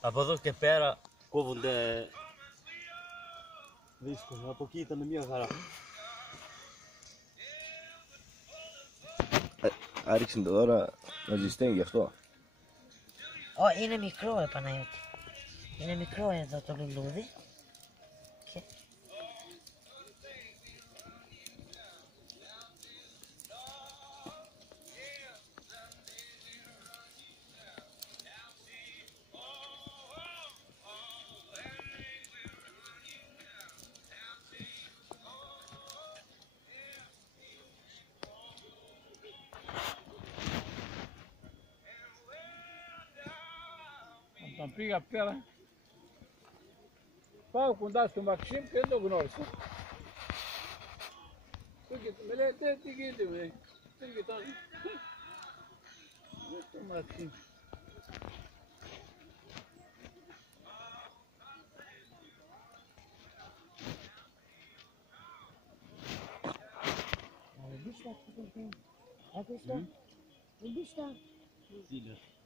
Από εδώ και πέρα κόβονται δύσκολα. Από εκεί ήταν μια χαρά. Άριξε το τώρα να ζεσταίνει γι' αυτό. Είναι μικρό, Παναγιώτη. Είναι μικρό εδώ το λουλούδι. Και... Όταν πήγα πέρα, πάω κοντά στο Μαξίμ και δεν το γνώρισα. Με λέει, τι γίνεται, δεν κοιτάνε. Με το Μαξίμ. Δεν μπεις τα. Δεν μπεις τα. Τι λες?